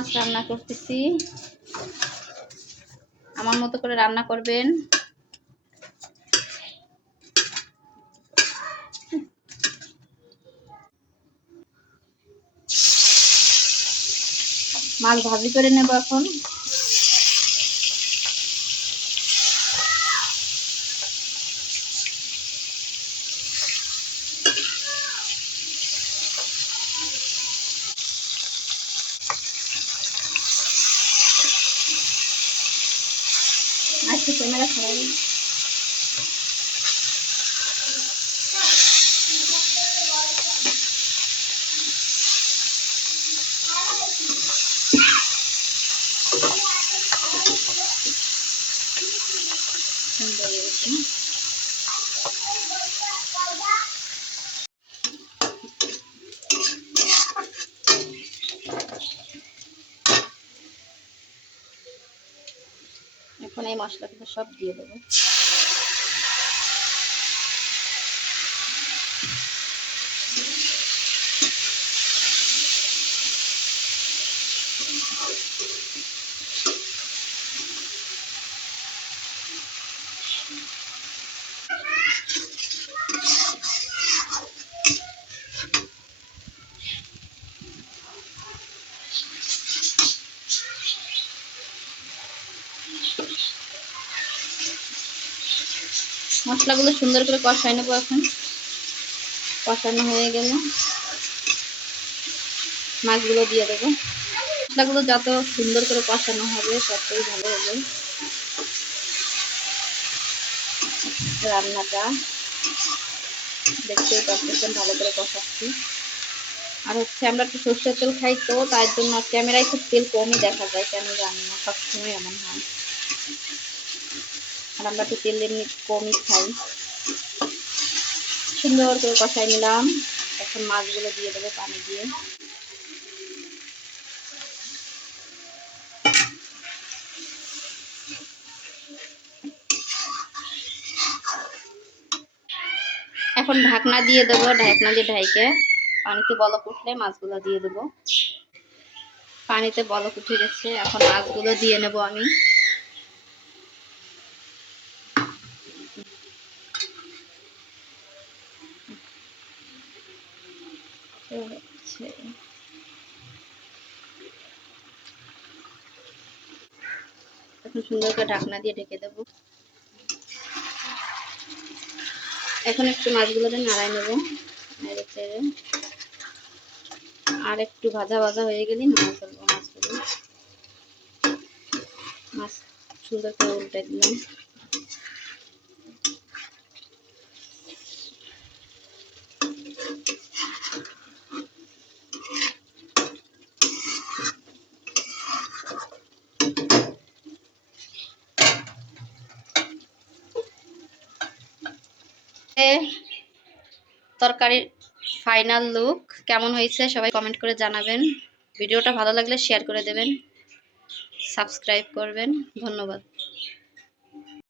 মাছ রান্না করতেছি, আমার মতো করে রান্না করবেন। মাছ ভাজি করে নেব এখন। আচ্ছা, ক্যামেরা খারাপ। এখন এই মশলাগুলো সব দিয়ে দেবো। মশলাগুলো সুন্দর করে কষাই নেবো এখন। কষানো হয়ে গেলে মাছগুলো দিয়ে দেবো। মশলাগুলো যত সুন্দর করে কষানো হবে ততই ভালো হবে রান্নাটা। দেখতেই পাচ্ছেন ভালো করে কষাচ্ছি। আর হচ্ছে আমরা একটু সরষের তেল খাই, তো তার জন্য ক্যামেরায় খুব তেল কমই দেখা যায়, কেন জানি না, সবসময় এমন হয়। আর আমরা একটু তেল এমনি কমই খাই। সুন্দর করে কষাই নিলাম, এখন মাছগুলো দিয়ে দেবো পানি দিয়ে। এখন ঢাকনা দিয়ে দেবো, ঢাকনা দিয়ে ঢাইকে পানিতে বলক উঠলে মাছগুলো দিয়ে দেবো। পানিতে বলক উঠে গেছে, এখন মাছগুলো দিয়ে নেব আমি। এখন সুন্দর করে ঢাকনা দিয়ে ঢেকে দেব। এখন একটু মাছগুলো নাড়াই নেব, নেড়ে চেড়ে। আর একটু ভাজা ভাজা হয়ে গেলে নাড়া ফেলবো মাছগুলো। মাছ সুন্দর করে উল্টে দিলাম। তরকারির ফাইনাল লুক কেমন হয়েছে সবাই কমেন্ট করে জানাবেন। ভিডিওটা ভালো লাগলে শেয়ার করে দেবেন, সাবস্ক্রাইব করবেন। ধন্যবাদ।